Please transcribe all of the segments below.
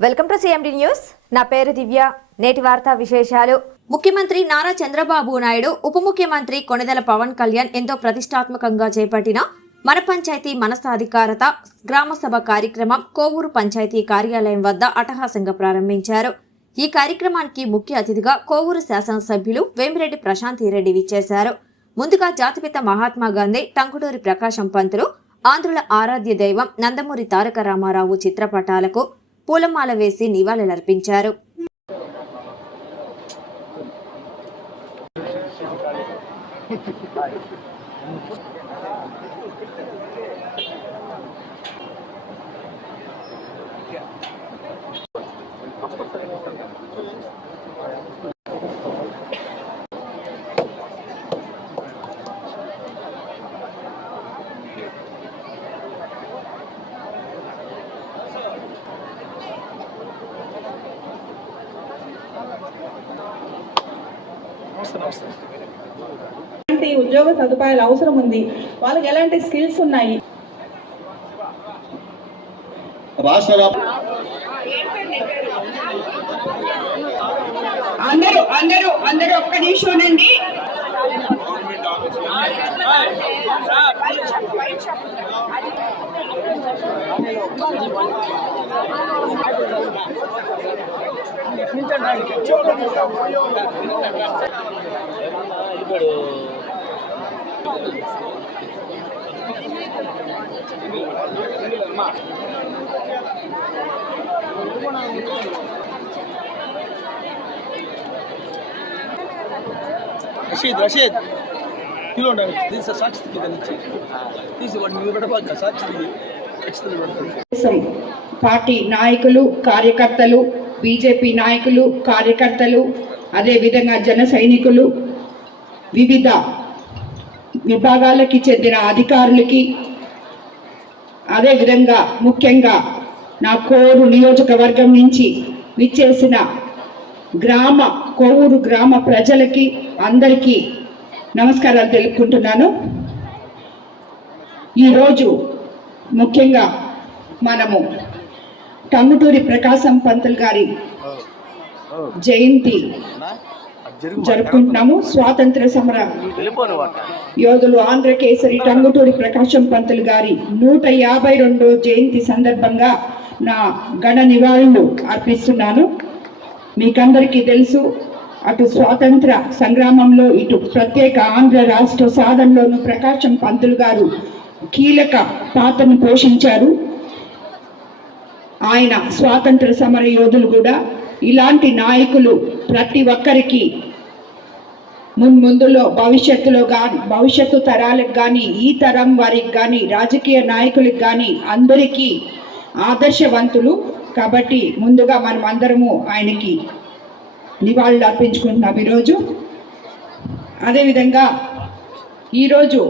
Welcome to CMD news నా పేరు దివ్య. నేటి వార్తా విశేషాలు. ముఖ్యమంత్రి నారా చంద్రబాబు నాయుడు ఉప ముఖ్యమంత్రి కొణిదల పవన్ కళ్యాణ్ ఎంతో ప్రతిష్టాత్మకంగా చేపట్టిన మన పంచాయతీ మన గ్రామసభ కార్యక్రమం కోవూరు పంచాయతీ కార్యాలయం వద్ద అటహాసంగా ప్రారంభించారు. ఈ కార్యక్రమానికి ముఖ్య అతిథిగా కోవూరు శాసనసభ్యులు వేమిరెడ్డి ప్రశాంతి రెడ్డి విచ్చేశారు. ముందుగా జాతిపిత మహాత్మా గాంధీ టంకుటూరి ప్రకాశం పంతులు ఆంధ్రుల ఆరాధ్య దైవం నందమూరి తారక రామారావు చిత్రపటాలకు పూలమాల వేసి నివాళులర్పించారు. ఎలాంటి ఉద్యోగ సదుపాయాలు అవసరం ఉంది? వాళ్ళకి ఎలాంటి స్కిల్స్ ఉన్నాయి? రాష్ట్ర అందరూ అందరూ అందరూ ఒక్క నిమిషం అండి రషీద్ రషీద్. కిలో ఉండాలి. తీసి సాక్షి కింద తీసి వాడిని మీరు పెట్టబోద్దా సాక్షి ఖచ్చితంగా పార్టీ నాయకులు కార్యకర్తలు బీజేపీ నాయకులు కార్యకర్తలు అదేవిధంగా జన సైనికులు వివిధ విభాగాలకి చెందిన అధికారులకి అదేవిధంగా ముఖ్యంగా నా కోరు నియోజకవర్గం నుంచి విచ్చేసిన గ్రామ కోవూరు గ్రామ ప్రజలకి అందరికీ నమస్కారాలు తెలుపుకుంటున్నాను. ఈరోజు ముఖ్యంగా మనము టంగుటూరి ప్రకాశం పంతులు గారి జయంతి జరుపుకుంటున్నాము. స్వాతంత్ర సమర యోధులు ఆంధ్ర కేసరి టంగుటూరి ప్రకాశం పంతులు గారి నూట యాభై రెండో జయంతి సందర్భంగా నా గణ నివాళులు అర్పిస్తున్నాను. మీకందరికీ తెలుసు అటు స్వాతంత్ర సంగ్రామంలో ఇటు ప్రత్యేక ఆంధ్ర రాష్ట్ర సాధనలోను ప్రకాశం పంతులు గారు కీలక పాత్రను పోషించారు. ఆయన స్వాతంత్ర సమర యోధులు కూడా ఇలాంటి నాయకులు ప్రతి ఒక్కరికి మున్ముందులో భవిష్యత్తులో కానీ భవిష్యత్తు తరాలకు కానీ ఈ తరం వారికి కానీ రాజకీయ నాయకులకు కానీ అందరికీ ఆదర్శవంతులు కాబట్టి ముందుగా మనం అందరము ఆయనకి నివాళులు అర్పించుకుంటున్నాం ఈరోజు. అదేవిధంగా ఈరోజు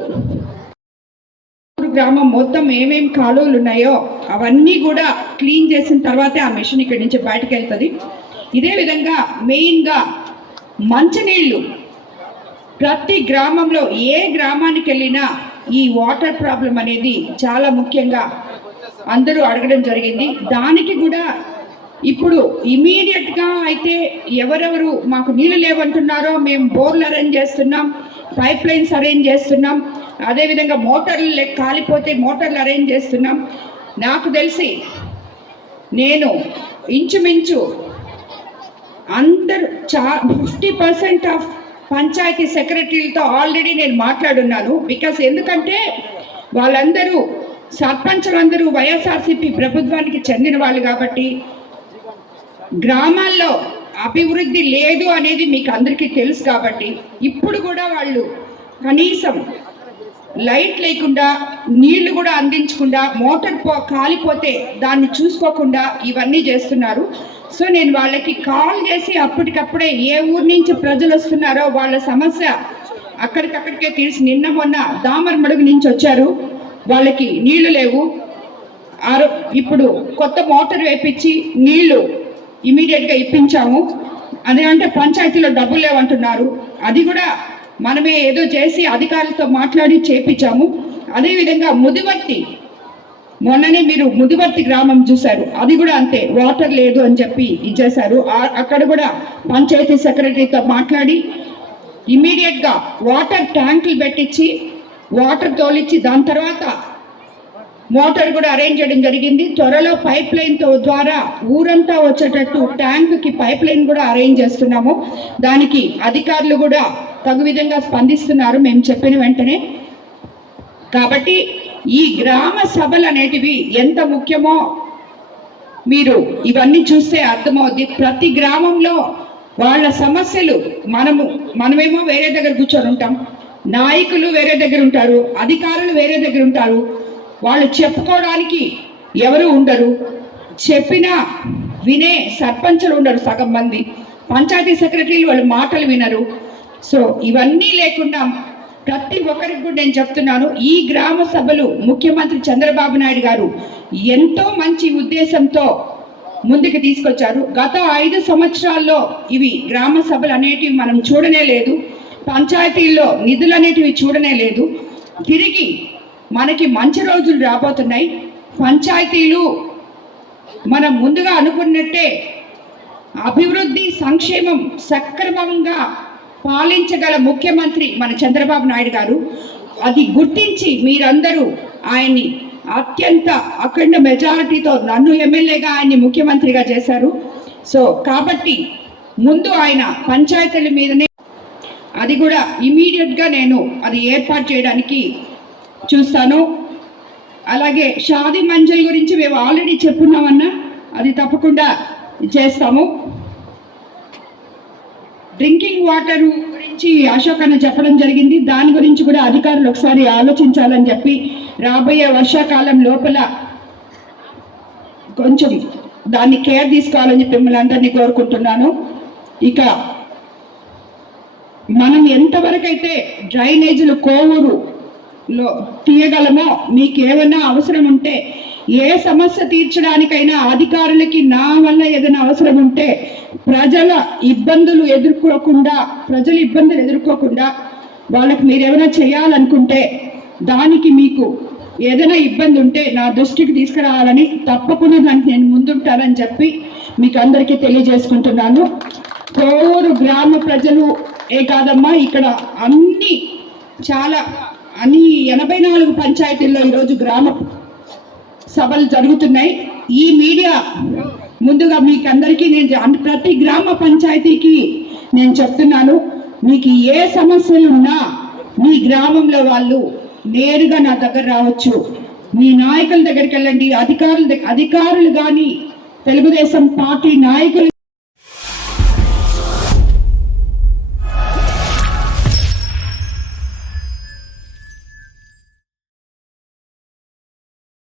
గ్రామం మొత్తం ఏమేం కాలువలు ఉన్నాయో అవన్నీ కూడా క్లీన్ చేసిన తర్వాతే ఆ మిషన్ ఇక్కడి నుంచి బయటకు వెళ్తుంది. ఇదే విధంగా మెయిన్గా మంచినీళ్ళు ప్రతి గ్రామంలో ఏ గ్రామానికి వెళ్ళినా ఈ వాటర్ ప్రాబ్లం అనేది చాలా ముఖ్యంగా అందరూ అడగడం జరిగింది. దానికి కూడా ఇప్పుడు ఇమీడియట్గా అయితే ఎవరెవరు మాకు నీళ్ళు లేవంటున్నారో మేము బోర్లు అరేంజ్ చేస్తున్నాం పైప్ లైన్స్ అరేంజ్ చేస్తున్నాం అదేవిధంగా మోటార్లు కాలిపోతే మోటార్లు అరేంజ్ చేస్తున్నాం. నాకు తెలిసి నేను ఇంచుమించు అందరు చా ఫిఫ్టీ పర్సెంట్ ఆఫ్ పంచాయతీ సెక్రటరీలతో ఆల్రెడీ నేను మాట్లాడున్నాను. బికాస్ ఎందుకంటే వాళ్ళందరూ సర్పంచులందరూ వైఎస్ఆర్సీపీ ప్రభుత్వానికి చెందిన వాళ్ళు కాబట్టి గ్రామాల్లో అభివృద్ధి లేదు అనేది మీకు అందరికీ తెలుసు కాబట్టి ఇప్పుడు కూడా వాళ్ళు కనీసం లైట్ లేకుండా నీళ్ళు కూడా అందించకుండా మోటార్ పో కాలిపోతే దాన్ని చూసుకోకుండా ఇవన్నీ చేస్తున్నారు. సో నేను వాళ్ళకి కాల్ చేసి అప్పటికప్పుడే ఏ ఊరు నుంచి ప్రజలు వస్తున్నారో వాళ్ళ సమస్య అక్కడికక్కడికే తీర్చి నిన్న మొన్న దామర్ మడుగు నుంచి వచ్చారు. వాళ్ళకి నీళ్ళు లేవు. ఆరో ఇప్పుడు కొత్త మోటార్ వేపించి నీళ్ళు ఇమీడియట్గా ఇప్పించాము. అదే అంటే పంచాయతీలో డబ్బులు లేవంటున్నారు. అది కూడా మనమే ఏదో చేసి అధికారులతో మాట్లాడి చేపించాము. అదేవిధంగా ముదివర్తి మొన్ననే మీరు ముదివర్తి గ్రామం చూశారు. అది కూడా అంతే వాటర్ లేదు అని చెప్పి ఇచ్చేశారు. అక్కడ కూడా పంచాయతీ సెక్రటరీతో మాట్లాడి ఇమీడియట్గా వాటర్ ట్యాంకులు పెట్టించి వాటర్ తోలిచ్చి దాని తర్వాత మోటార్ కూడా అరేంజ్ చేయడం జరిగింది. త్వరలో పైప్ లైన్తో ద్వారా ఊరంతా వచ్చేటట్టు ట్యాంక్కి పైప్ లైన్ కూడా అరేంజ్ చేస్తున్నాము. దానికి అధికారులు కూడా తగు విధంగా స్పందిస్తున్నారు మేము చెప్పిన వెంటనే. కాబట్టి ఈ గ్రామ సభలు అనేటివి ఎంత ముఖ్యమో మీరు ఇవన్నీ చూస్తే అర్థమవుద్ది. ప్రతి గ్రామంలో వాళ్ళ సమస్యలు మనము మనమేమో వేరే దగ్గర కూర్చొని ఉంటాం. నాయకులు వేరే దగ్గర ఉంటారు అధికారులు వేరే దగ్గర ఉంటారు. వాళ్ళు చెప్పుకోవడానికి ఎవరు ఉండరు. చెప్పినా వినే సర్పంచులు ఉండరు సగం మంది. పంచాయతీ సెక్రటరీలు వాళ్ళు మాటలు వినరు. సో ఇవన్నీ లేకుండా ప్రతి ఒక్కరికి కూడా నేను చెప్తున్నాను ఈ గ్రామ సభలు ముఖ్యమంత్రి చంద్రబాబు నాయుడు గారు ఎంతో మంచి ఉద్దేశంతో ముందుకు తీసుకొచ్చారు. గత ఐదు సంవత్సరాల్లో ఇవి గ్రామ సభలు అనేటివి మనం చూడనే లేదు. పంచాయతీల్లో నిధులు అనేటివి చూడనే లేదు. తిరిగి మనకి మంచి రోజులు రాబోతున్నాయి. పంచాయతీలు మనం ముందుగా అనుకున్నట్టే అభివృద్ధి సంక్షేమం సక్రమంగా పాలించగల ముఖ్యమంత్రి మన చంద్రబాబు నాయుడు గారు అది గుర్తించి మీరందరూ ఆయన్ని అత్యంత అఖండ మెజారిటీతో నన్ను ఎమ్మెల్యేగా ఆయన్ని ముఖ్యమంత్రిగా చేశారు. సో కాబట్టి ముందు ఆయన పంచాయతీల మీదనే అది కూడా ఇమీడియట్గా నేను అది ఏర్పాటు చేయడానికి చూస్తాను. అలాగే షాది మంజల్ గురించి మేము ఆల్రెడీ చెప్పున్నామన్నా అది తప్పకుండా చేస్తాము. డ్రింకింగ్ వాటర్ గురించి అశోక్ అన్న చెప్పడం జరిగింది. దాని గురించి కూడా అధికారులు ఒకసారి ఆలోచించాలని చెప్పి రాబోయే వర్షాకాలం లోపల కొంచెం దాన్ని కేర్ తీసుకోవాలని చెప్పి మిమ్మల్ని అందరినీ కోరుకుంటున్నాను. ఇక మనం ఎంతవరకు అయితే డ్రైనేజీలు కోవూరులో తీయగలమో మీకు ఏమైనా అవసరం ఉంటే ఏ సమస్య తీర్చడానికైనా అధికారులకి నా వల్ల ఏదైనా అవసరం ఉంటే ప్రజల ఇబ్బందులు ఎదుర్కోకుండా ప్రజల ఇబ్బందులు ఎదుర్కోకుండా వాళ్ళకి మీరు ఏమైనా చేయాలనుకుంటే దానికి మీకు ఏదైనా ఇబ్బంది ఉంటే నా దృష్టికి తీసుకురావాలని తప్పకుండా దానికి నేను ముందుంటానని చెప్పి మీకు అందరికీ తెలియజేసుకుంటున్నాను. కోవూరు గ్రామ ప్రజలు ఏ కాదమ్మా ఇక్కడ అన్ని చాలా అన్ని ఎనభై నాలుగు పంచాయతీల్లో ఈరోజు గ్రామ సభలు జరుగుతున్నాయి. ఈ మీడియా ముందుగా మీకు అందరికీ నేను ప్రతి గ్రామ పంచాయతీకి నేను చెప్తున్నాను మీకు ఏ సమస్యలు ఉన్నా మీ గ్రామంలో వాళ్ళు నేరుగా నా దగ్గర రావచ్చు. మీ నాయకుల దగ్గరికి వెళ్ళండి. అధికారుల దగ్గర అధికారులు కానీ తెలుగుదేశం పార్టీ నాయకులు